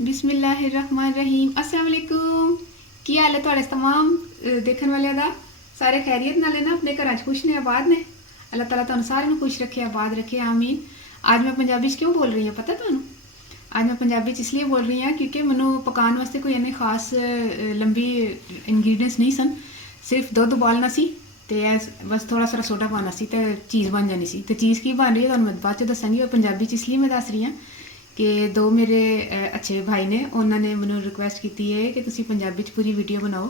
बिस्मिल्लाहिर्रहमानिर्रहीम अस्सलाम वालेकुम। की हाल है तुहाडे तमाम देखने वाले दा? सारे खैरियत नाले ना अपने घर खुश ने आबाद ने? अल्लाह ताला तुहानू सारे खुश रखे आबाद रखे आमीन। आज मैं पंजाबी क्यों बोल रही हूँ पता तुहानू? आज मैं पंजाबी इसलिए बोल रही हूँ क्योंकि मैनू पकाने वास्ते कोई इन्ने खास लंबी इंग्रीडियंट्स नहीं सन। सिर्फ दुध उबालना सी ते बस थोड़ा सारा सोडा पाना सी ते चीज़ बन जानी सी। ते चीज़ की बन रही है तुहानू मैं बाद च दसांगी। और पंजाबी इसलिए मैं दस रही हूँ कि दो मेरे अच्छे भाई ने उन्होंने मैंने रिक्वेस्ट की है कि तुसी पंजाबी पूरी वीडियो बनाओ।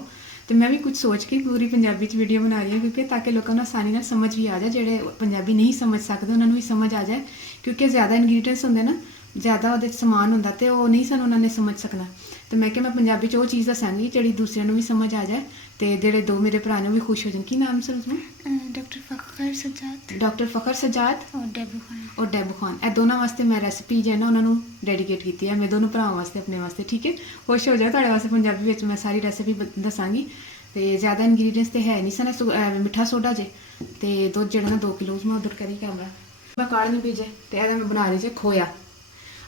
तो मैं भी कुछ सोच के पूरी पंजाबी वीडियो बना रही हूँ क्योंकि ताकि लोगों को आसानी ना समझ भी आ जाए। जेडे पंजाबी नहीं समझ सकते उन्होंने भी समझ आ जाए क्योंकि ज़्यादा इंग्रीडियंट्स होंगे ना, ज़्यादा वो समान होंगे तो वो नहीं सन उन्होंने समझ सकना। तो मैं क्या मैं पंजाबी वो चीज़ दसांगी जी दूसरे भी समझ आ जाए तो जेडे दो मेरे भरा ने भी खुश हो जाए। की नाम सर उसमें? डॉक्टर फ़खर सजाद। डॉक्टर फ़खर सजाद और डेबू खान ए दोनों वास्ते मैं रेसिपी जो है ना उन्होंने डेडिकेट की है। मैं दोनों भरावां वास्ते अपने वास्ते ठीक है खुश हो जाए। तुहाडे वास्ते पंजाबी में मैं सारी रेसिपी दसांगी। तो ज़्यादा इंग्रीडियंट्स तो है नहीं सन। मिठा सोडा जे तो दुध जो 2 किलो उसमें उधर करी कैमरा मैं काढ़नी पीजे तो यह मैं बना रही जे खोया।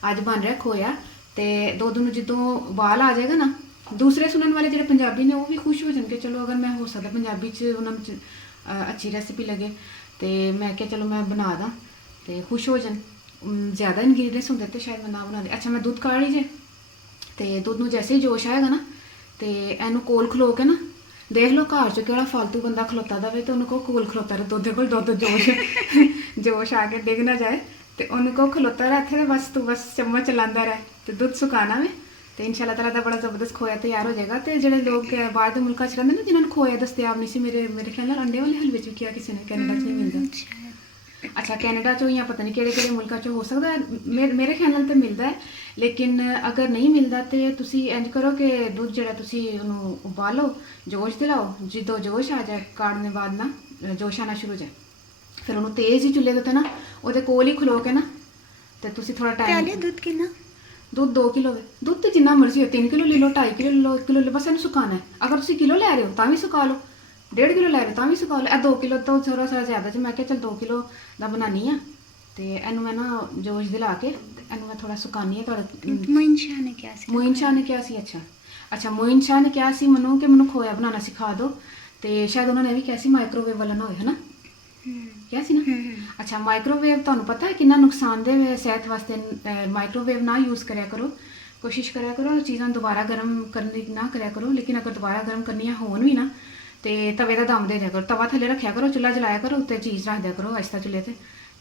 अज बन रहा खोया तो दुध में जो उबाल आ जाएगा ना, दूसरे सुनने वाले जो पंजाबी ने वो भी खुश हो जाएंगे। चलो अगर मैं हो सकता पंजाबी उन्होंने अच्छी रेसिपी लगे तो मैं क्या चलो मैं बना दा तो खुश हो जान। ज़्यादा इंग्रीडियंट्स होंगे तो शायद मैं ना बना दे। अच्छा मैं दुध काढ़ी जे तो दुध में जैसे ही जोश आएगा ना तो इनू कोल खलो के ना देख लो घर च केड़ा फालतू बंदा खलोता दे तो उन्होंने कोल खलोता रहे दुध को दुध जोश जोश आके डिग ना जाए तो उनको खलोता रहे थे बस तू बस चम्मच चलाता रहे तो दुध सुकाना में तो इंशाल्लाह ताला बड़ा ज़बरदस्त खोया तैयार हो जाएगा। तो जो लोग बाहर के मुल्क च रहते ना जिन्होंने खोया दस्तियाब नहीं सी मेरे ख्याल अंडे वाले हलवे च किया किसी ने कैनेडा च नहीं मिलता। अच्छा कैनेडा चो या पता नहीं केड़े मुल्क चो हो सकता है मेरे ख्याल तो मिलता है लेकिन अगर नहीं मिलता तो तुसी इंज करो कि दुध जो तुसी उन्होंने उबालो जोश दिलाओ जो जोश आ जाए काढ़ने बाद ना जोश आना शुरू हो जाए फिर उन्होंने तेज़ ही चुल्हे उत्ते ना वो कोल ही खलो के ना तो तुसी थोड़ा टाइम दूध कितना दुध 2 किलो दुध तो जिन्ना मर्जी हो 3 किलो ले लो 2.5 किलो ले लो 1 किलो ले बस इन्हें सुकाना है। अगर तुम किलो लै रहे हो तो भी सुका लो, 1.5 किलो लै रहे हो तो भी सुका लो। 2 किलो तो थोड़ा सा ज़्यादा जो मैं क्या चल 2 किलो का बनानी है तो इनू मैं ना जोश दिला के इनू मैं थोड़ा सुकानी है। मोइन शाह ने क्या सी? मोइन शाह ने क्या सी? अच्छा मोइन शाह ने क्या सी मनु कि मैनू खोया बनाना सिखा दो तो शायद उन्होंने भी क्या सी माइक्रोवेव वाला ना हो है ना क्या सी ना। अच्छा माइक्रोवेव तुहानू पता है कितना नुकसानदेह सेहत वास्ते। माइक्रोवेव ना यूज़ कराया करो, कोशिश कराया करो चीज़ां दोबारा गर्म करने ना कराया करो। लेकिन अगर दोबारा गर्म करनियां होन भी ना तो तवे का दम दे दिया करो, तवा थले रखा करो, चूल्हा जलाया करो, उत्ते चीज़ रख दिया करो आहिस्ता चूल्हे तो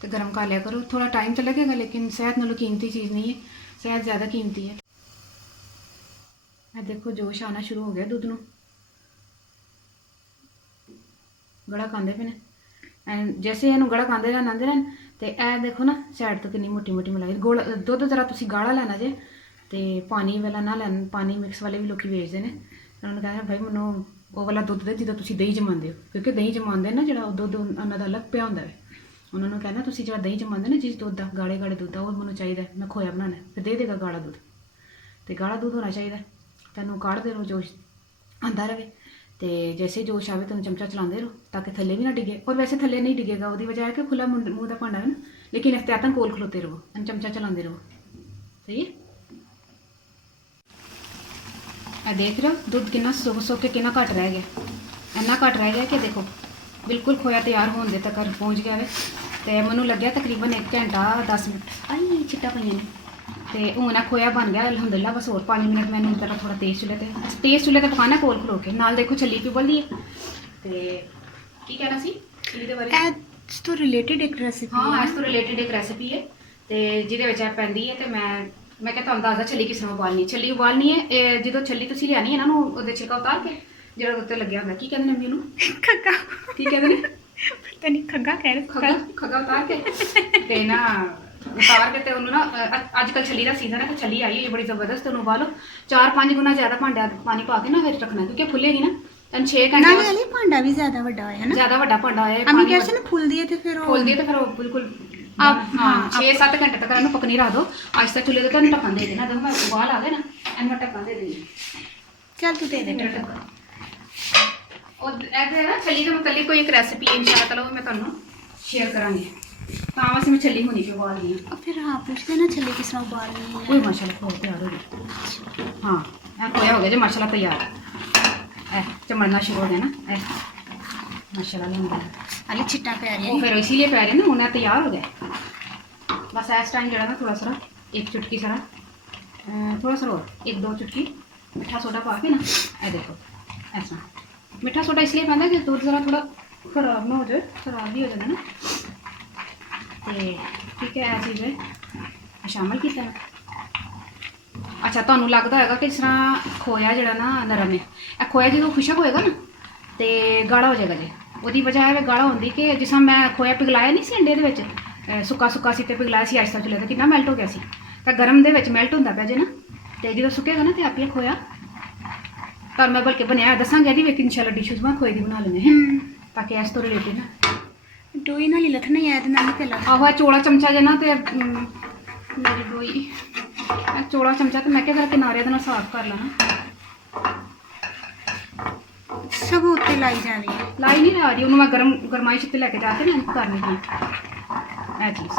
गर्म कर लिया करो। थोड़ा टाइम तो लगेगा लेकिन सेहत नालों कीमती चीज़ नहीं है, सेहत ज़्यादा कीमती है। देखो जोश आना शुरू हो गया दुध नूं गड़क आंदे पे ने एंड जैसे इनू गड़क आंदे रहन तो यह देखो ना साइड तो कितनी मोटी मोटी मलाई गोल दुध जरा तुम गाढ़ा लेना जे तो पानी वाला ना लैन। पानी मिक्स वाले भी लोग बेचते हैं उन्होंने कहना भाई मैनू वो वाला दुध दे जो तुम दही जमाते हो क्योंकि दही जमाते ना जो दुध उन्होंने अलग पिया होंगे। उन्होंने कहना तुम जो दही जमाते ना जिस दुध का गाढ़े गाढ़े दुध का वो मैंने चाहिए मैं खोया बनाना तो दे देगा गाढ़ा दुध तो गाढ़ा दुध होना चाहिए। तेनों काढ़ते रहो जोश आंदा रहे तो जैसे जोश आवे तेन चमचा चलाते रहो ताकि थले भी ना डिगे। और वैसे थले नहीं डिगेगा वो वजह है कि खुला मुँह का भांडा है ना लेकिन एहतियातन कोल खलोते रहो चमचा चलाते रहो। सही है देख रहे हो दुध कितना सुख के कितना घट रह गया, इन्ना घट रह गया कि देखो बिल्कुल खोया तैयार होने तक पहुँच गया है। तो मैनू लग्या तकरीबन 1 घंटा 10 मिनट आई चिट्टा पाइया ने तो हूँ खोया बन गया अलहमदुलिल्लाह। बस और 5 मिनट मैंने तरह थोड़ा तेज़ चूल्हे पकाना कोल खलो के नाल देखो छली भी उबलदी है तो की कहना सी छली बारे तो रिलेटेड एक रेसिपी हाँ इस तो रिलेटेड एक रेसिपी है तो जिहदे पैंदी है तो मैं क्या तुहानूं दसदा छली किस तरह उबालनी। छली उबालनी है जो छली तुसीं लियानी है ना उहदे छिलका उतार के जो उत्ते लग्या होंदा की कहंदे ने मैनूं खग्गा की कहंदे ने पता नहीं खग्गा कह रहे खग्गा उतार के ते ना उतार के तो ना अजकल छली का सीजन है तो छली आई है बड़ी जबरदस्त उन्होंने उबालो 4-5 गुना ज़्यादा भांडा पानी पा के ना फिर रखना क्योंकि फुलेगी ना तन 6 घंटे भांडा भी ज्यादा बड़ा है ना, ज़्यादा बड़ा भांडा है अम्मी कह रहे फुल दिए थे फिर बिल्कुल आप हाँ 6-7 घंटे तक इन्हों पकनी रख दो आहिस्ता चूल्हे तो ढक्कन दे देना। देखो मैं उबाल आ गया ना इन्हों ढक्कन दे देनी। चल तू दे दे और ना छली के मतलब कोई एक रेसिपी इंशाअल्लाह ताला मैं तुहानूं शेयर करांगी। ਤਾਂ ਵੈਸੇ ਮੈਂ ਛੱਲੀ ਹੋਣੀ ਕਿਉਂ ਉਬਾਲ ਰਹੀ ਹਾਂ। ਫਿਰ ਹਾਂ ਪੁੱਛਦੇ ਨਾ ਛੱਲੇ ਕਿਸ ਤਰ੍ਹਾਂ ਉਬਾਲਣੀ ਹੈ। ਕੋਈ ਮਾਸ਼ਾਅੱਲਾ ਖੋਆ ਤਿਆਰ ਹੋ ਗਿਆ। ਹਾਂ ਇਹ ਖੋਇਆ ਹੋ ਗਿਆ ਜੇ ਮਾਸ਼ਾਅੱਲਾ ਤਿਆਰ। ਇਹ ਚਮੜਨਾ ਸ਼ੁਰੂ ਹੋ ਗਿਆ ਨਾ, ਇਹ माशाल्लाह अलहमदुलिल्लाह। अरे छिट्टा पै रही वो फिर इसीलिए पै रहे ना, उन्हें तैयार हो गया। बस इस टाइम जरा ना थोड़ा सा एक चुटकी सारा थोड़ा सा और एक दो चुटकी मिठा सोडा पा के ना, ये देखो ऐसा मिठा सोडा इसलिए पैदा कि दूध ज़रा थोड़ा खराब ना हो जाए, खराब भी हो जाए ना। तो ठीक है, यह चीज़ है शामिल किया। अच्छा ਤੁਹਾਨੂੰ ਲੱਗਦਾ ਹੋਏਗਾ ਕਿ ਇਸ ਤਰ੍ਹਾਂ ਖੋਇਆ ਜਿਹੜਾ ਨਾ ਨਰਮ ਹੈ, ਇਹ ਖੋਇਆ ਜਦੋਂ ਖੁਸ਼ਕ ਹੋਏਗਾ ਨਾ ਤੇ ਗਾੜਾ ਹੋ ਜਾਏਗਾ ਜੀ। ਉਹਦੀ ਵਜ੍ਹਾ ਹੈ ਗਾੜਾ ਹੁੰਦੀ ਕਿ ਜਿਸ ਤਰ੍ਹਾਂ ਮੈਂ ਖੋਇਆ ਪਿਘਲਾਇਆ ਨਹੀਂ ਸੀ ਅੰਡੇ ਦੇ ਵਿੱਚ, ਸੁੱਕਾ ਸੁੱਕਾ ਸੀ ਤੇ ਪਿਘਲਾਇਆ ਸੀ ਆਇਸਤਾ ਚੁੱਲ੍ਹੇ ਤੇ, ਕਿੰਨਾ ਮੈਲਟ ਹੋ ਗਿਆ ਸੀ। ਤਾਂ ਗਰਮ ਦੇ ਵਿੱਚ ਮੈਲਟ ਹੁੰਦਾ ਪਿਆ ਜੇ ਨਾ, ਤੇ ਜਦੋਂ ਸੁੱਕੇਗਾ ਨਾ ਤੇ ਆਪੇ ਖੋਇਆ ਤਾਂ ਮੈਂ ਬਲਕਿ ਬਣਾਇਆ ਦੱਸਾਂਗੇ ਇਹਦੀ ਵਿੱਚ ਇਨਸ਼ਾਅੱਲਾ ਡਿਸ਼ਜ਼ ਮੈਂ ਖੋਏ ਦੀ ਬਣਾ ਲੈਣੇ ਹੈ ਤਾਂ ਕਿ ਇਸ ਤੋਂ ਰਿਲੇਟਡ ਨਾ डोई नाल लथना याद ना नहीं पहला। ਆਹੋ ਇਹ ਚੋਲਾ ਚਮਚਾ ਜੇ ਨਾ ਤੇ ਮੇਰੀ ਡੋਈ ਇਹ ਚੋਲਾ ਚਮਚਾ ਤੇ ਮੈਂ ਕਿਹਾ ਜਰਾ ਕਿਨਾਰੇ ਦੇ ਨਾਲ ਸਾਫ਼ ਕਰ ਲੈਣਾ। सब उत्ते लाई जानी है। लाई नहीं ला रही, उन्होंने मैं गरमाइश ते लेके जाके ना करनी थी ਇਹ ਚੀਜ਼।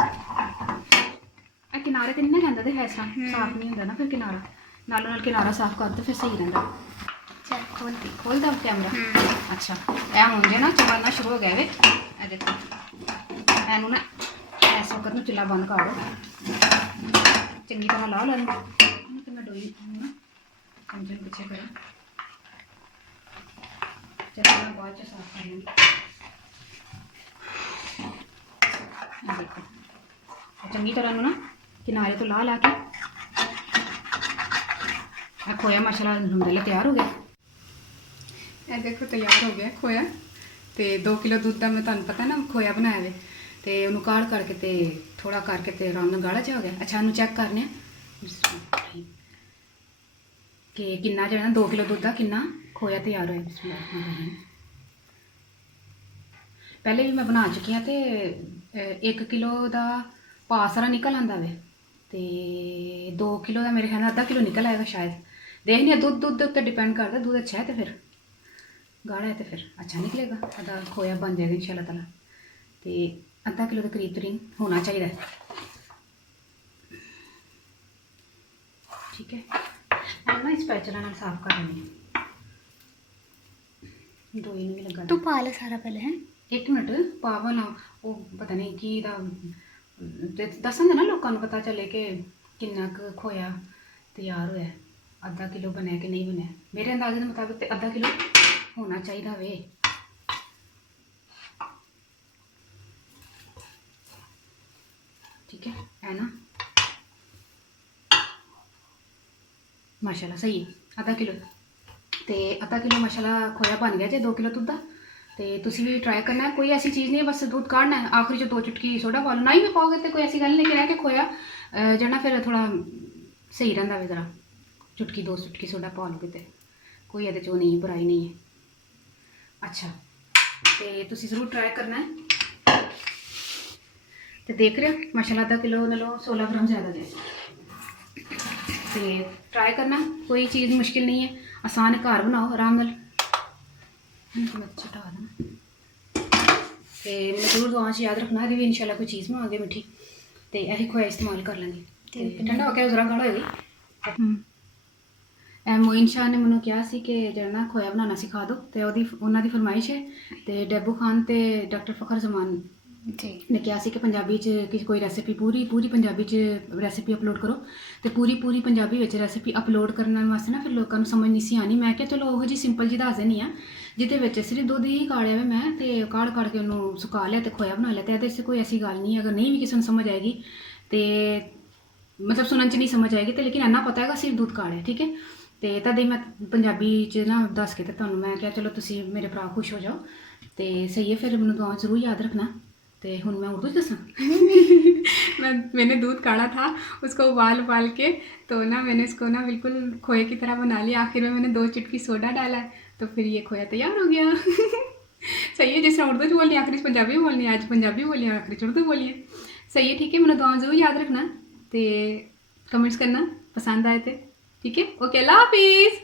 ਇਹ ਕਿਨਾਰੇ ਤੇ ਨਹੀਂ ਨਾ ਜਾਂਦਾ ਤੇ ਹੈ ਇਸ ਤਰ੍ਹਾਂ ਸਾਫ਼ ਨਹੀਂ ਹੁੰਦਾ ਨਾ, ਫਿਰ ਕਿਨਾਰਾ ਨਾਲੋਂ ਨਾਲ ਕਿਨਾਰਾ ਸਾਫ਼ ਕਰ ਦੋ ਫਿਰ ਸਹੀ ਰਹਿੰਦਾ। चल खोल दे। ਖੋਲ ਦਾ ਕੈਮਰਾ। ਅੱਛਾ ਇਹ ਹੁਣ ਜੇ ਨਾ ਚਮੜਨਾ ਸ਼ੁਰੂ ਹੋ ਗਿਆ ਵੇ, ਇਹ ਦੇਖੋ ਇਹਨੂੰ ਨਾ ਇਸ ਵਕਤ ਨੂੰ ਚੁੱਲ੍ਹਾ ਬੰਦ ਕਰ ਦਿਓ, ਚੰਗੀ ਤਰ੍ਹਾਂ ਲਾ ਲੈਣ ਤੇ ਮੈਂ ਡੋਈ ਨੂੰ ਨਾ ਚਮਚੇ ਨੂੰ ਪਿੱਛੇ ਕਰਾਂ, ਚਲੋ ਮੈਂ ਬਾਅਦ ਚ ਸਾਫ਼ ਕਰ ਲੂੰਗੀ। ਇਹ ਦੇਖੋ ਚੰਗੀ ਤਰ੍ਹਾਂ ਨੂੰ ਨਾ ਕਿਨਾਰੇ ਤੋਂ ਲਾ ਕੇ ਇਹ ਖੋਇਆ ਮਾਸ਼ਾਅੱਲਾ ਅਲਹਮਦੁਲਿल्लाह ਤਿਆਰ ਹੋ ਗਿਆ। ਇਹ ਦੇਖੋ ਤਿਆਰ ਹੋ ਗਿਆ ਖੋਇਆ, ਤੇ 2 ਕਿਲੋ ਦੁੱਧ ਦਾ ਮੈਂ ਤੁਹਾਨੂੰ ਪਤਾ ਨਾ ਖੋਇਆ ਬਣਾਇਆ ਵੇ, ਤੇ ਉਹਨੂੰ ਕਾੜ ਕਰਕੇ ਤੇ ਥੋੜਾ ਕਰਕੇ ਤੇ ਆਰਾਮ ਨਾਲ ਗਾੜਾ ਜਿਹਾ ਹੋ ਗਿਆ। ਅੱਛਾ ਇਹਨੂੰ ਚੈੱਕ ਕਰਨੇ ਆ ਕਿ ਕਿੰਨਾ ਜਿਹੜਾ 2 ਕਿਲੋ ਦੁੱਧ ਦਾ ਕਿੰਨਾ ਖੋਇਆ ਤਿਆਰ ਹੋਇਆ। ਬਿਸਮਿਲ੍ਲਾਹ। ਪਹਿਲੇ ਵੀ ਮੈਂ ਬਣਾ ਚੁੱਕੀ ਹਾਂ ਤੇ 1 ਕਿਲੋ ਦਾ ਪਾ ਸਾਰਾ ਨਿਕਲ ਆਉਂਦਾ ਵੇ, ਤੇ 2 ਕਿਲੋ ਦਾ ਮੇਰੇ ਖਿਆਲ ਨਾਲ ਅੱਧਾ ਕਿਲੋ ਨਿਕਲ ਆਏਗਾ ਸ਼ਾਇਦ। ਦੇਖਦੇ ਹਾਂ, ਦੁੱਧ ਉੱਤੇ ਡਿਪੈਂਡ ਕਰਦਾ, ਦੁੱਧ ਅੱਛਾ ਹੈ ਤੇ ਫਿਰ ਗਾੜਾ ਹੈ ਤੇ ਫਿਰ ਅੱਛਾ ਨਿਕਲੇਗਾ, ਅੱਧਾ ਖੋਇਆ ਬਣ ਜਾਏਗਾ ਇਨਸ਼ਾਅੱਲਾ ਤਾਲਾ। ਤੇ ਅੱਧਾ ਕਿਲੋ ਦੇ ਕਰੀਬ ਤਰੀਨ ਹੋਣਾ ਚਾਹੀਦਾ ਹੈ। ਠੀਕ ਹੈ, ਹੁਣ ਨਾ ਇਸ ਪੈਚਰਾਂ ਨਾਲ ਸਾਫ਼ ਕਰ ਲੈਣੀ ਦੋਈ ਨੂੰ ਵੀ ਲੱਗਾ। तू पा ले सारा पहले है। 1 ਮਿੰਟ ਪਾਵਾ ਨਾ, ਉਹ ਪਤਾ ਨਹੀਂ ਕੀ ਦਾ ਦੱਸਾਂਗੇ ਨਾ ਲੋਕਾਂ ਨੂੰ ਪਤਾ ਚੱਲੇ ਕਿ ਕਿੰਨਾ ਕੁ ਖੋਇਆ ਤਿਆਰ ਹੋਇਆ, ਅੱਧਾ ਕਿਲੋ ਬਣਿਆ ਕਿ ਨਹੀਂ ਬਣਿਆ। ਮੇਰੇ ਅੰਦਾਜ਼ੇ ਦੇ ਮੁਤਾਬਿਕ ਤੇ ਅੱਧਾ ਕਿਲੋ ਹੋਣਾ ਚਾਹੀਦਾ ਵੇ। ਠੀਕ ਹੈ, ਹੈ ਨਾ ਮਾਸ਼ਾਅੱਲਾ ਸਹੀ ਹੈ ਅੱਧਾ ਕਿਲੋ, ਤੇ ਅੱਧਾ ਕਿਲੋ ਮਾਸ਼ਾਅੱਲਾ ਖੋਇਆ ਬਣ ਗਿਆ ਜੇ 2 ਕਿਲੋ ਦੁੱਧ ਦਾ। ਤੇ ਤੁਸੀਂ ਵੀ ਟਰਾਈ ਕਰਨਾ, ਕੋਈ ਐਸੀ ਚੀਜ਼ ਨਹੀਂ ਹੈ, ਬਸ ਦੁੱਧ ਕਾੜਨਾ ਹੈ, ਆਖਰੀ 'ਚ 2 ਚੁਟਕੀ ਸੋਡਾ ਪਾ ਲਓ, ਨਾ ਹੀ ਵੀ ਪਾਓਗੇ ਤੇ ਕੋਈ ਐਸੀ ਗੱਲ ਨਹੀਂ ਕਿ ਰਹਿ ਕੇ ਖੋਇਆ ਜਿਹੜਾ ਫਿਰ ਥੋੜਾ ਸਹੀ ਰਹਿੰਦਾ ਵੇ, ਜ਼ਰਾ ਚੁਟਕੀ 2 ਚੁਟਕੀ ਸੋਡਾ ਪਾ ਲਓਗੇ ਤੇ ਕੋਈ ਇਹਦੇ 'ਚ ਉਹ ਨਹੀਂ, ਬੁਰਾਈ ਨਹੀਂ ਹੈ। ਅੱਛਾ ਤੇ ਤੁਸੀਂ ਜ਼ਰੂਰ ਟਰਾਈ ਕਰਨਾ ਹੈ। ਤੇ ਦੇਖ ਰਹੇ ਹੋ ਮਾਸ਼ਾਅੱਲਾ ਅੱਧਾ ਕਿਲੋ ਨਾਲੋਂ 16 ਗ੍ਰਾਮ ਜ਼ਿਆਦਾ ਜੇ, ਤੇ ਟਰਾਈ ਕਰਨਾ, ਕੋਈ ਚੀਜ਼ ਮੁਸ਼ਕਿਲ ਨਹੀਂ ਹੈ, ਆਸਾਨ ਹੈ, ਘਰ ਬਣਾਓ ਆਰਾਮ ਨਾਲ। ਚਟਾ ਦੇਣਾ ਤੇ ਮੈਨੂੰ ਜ਼ਰੂਰ ਦੁਆ 'ਚ ਯਾਦ ਰੱਖਣਾ, ਇਹਦੀ ਵੀ ਇਨਸ਼ਾਅੱਲਾ ਕੋਈ ਚੀਜ਼ ਬਣਾਵਾਂਗੇ ਮਿੱਠੀ, ਤੇ ਇਹੀ ਖੋਇਆ ਇਸਤੇਮਾਲ ਕਰ ਲਾਂਗੇ। ਤੇ ਠੰਡਾ ਹੋ ਕੇ ਜ਼ਰਾ ਗਾੜਾ ਹੋਏਗੀ। ਮੋਇਨ ਸ਼ਾਹ ਨੇ ਮੈਨੂੰ ਕਿਹਾ ਸੀ ਕਿ ਜਿਹੜਾ ਨਾ ਖੋਇਆ ਬਣਾਉਣਾ ਸਿਖਾ ਦਿਓ, ਤੇ ਉਹਨਾਂ ਦੀ ਫਰਮਾਇਸ਼ ਹੈ। ਤੇ ਡੈਬੂ ਖਾਨ ਤੇ ਡਾਕਟਰ ਫਖਰ ਜ਼ਮਾਨ जी ਨੇ ਕਿਹਾ ਸੀ ਕਿ ਪੰਜਾਬੀ 'ਚ ਕੋਈ ਰੈਸਿਪੀ ਪੂਰੀ ਪੰਜਾਬੀ 'ਚ ਰੈਸਿਪੀ ਅਪਲੋਡ ਕਰੋ, ਤੇ ਪੂਰੀ ਪੰਜਾਬੀ ਵਿੱਚ ਰੈਸਿਪੀ ਅਪਲੋਡ ਕਰਨ ਵਾਸਤੇ ਨਾ ਫਿਰ ਲੋਕਾਂ ਨੂੰ ਸਮਝ ਨਹੀਂ ਸੀ ਆਣੀ। ਮੈਂ ਕਿਹਾ ਚਲੋ ਉਹੋ ਜਿਹੀ ਸਿੰਪਲ ਜਿਹੀ ਦੱਸ ਦਿੰਦੀ ਹਾਂ, ਜਿਹਦੇ ਵਿੱਚ ਸਿਰਫ ਦੁੱਧ ਹੀ ਕਾੜਿਆ ਵੇ ਮੈਂ, ਤੇ ਕਾੜ ਕੇ ਉਹਨੂੰ ਸੁਕਾ ਲਿਆ ਤੇ ਖੋਇਆ ਬਣਾ ਲਿਆ, ਤੇ ਇਹਦੇ 'ਚ ਕੋਈ ਐਸੀ ਗੱਲ ਨਹੀਂ। ਅਗਰ ਨਹੀਂ ਵੀ ਕਿਸੇ ਨੂੰ ਸਮਝ ਆਏਗੀ ਤੇ ਮਤਲਬ ਸੁਣਨ 'ਚ ਨਹੀਂ ਸਮਝ ਆਏਗੀ, ਤੇ ਲੇਕਿਨ ਇੰਨਾ ਪਤਾ ਹੈਗਾ ਸਿਰਫ ਦੁੱਧ ਕਾੜਿਆ। ਠੀਕ ਹੈ, ਤੇ ਤਦ ਹੀ ਮੈਂ ਪੰਜਾਬੀ 'ਚ ਨਾ ਦੱਸ ਕੇ ਤੇ ਤੁਹਾਨੂੰ ਮੈਂ ਕਿਹਾ ਚਲੋ ਤੁਸੀਂ ਮੇਰੇ ਭਰਾ ਖੁਸ਼ ਹੋ ਜਾਓ, ਤੇ ਸਹੀ ਹੈ। ਫਿਰ ਮੈਨੂੰ ਦੁਆ ਜ਼ਰੂਰ याद रखना। तो हूँ मैं उर्दू दसा मैंने दूध काढ़ा था, उसको उबाल के तो ना मैंने इसको ना बिल्कुल खोए की तरह बना लिया। आखिर में मैंने 2 चुटकी सोडा डाला तो फिर ये खोया तैयार हो गया। सही है, जिस तरह उर्दू च बोलनी आखिरी पंजाबी बोलनी, आज पंजाबी बोली आखिरी च उर्दू बोली है। सही है, ठीक है, मैंने दुआ जरूर याद रखना, तो कमेंट्स करना पसंद आए थे। ठीक है, ओके, अल्लाह हाफिज़।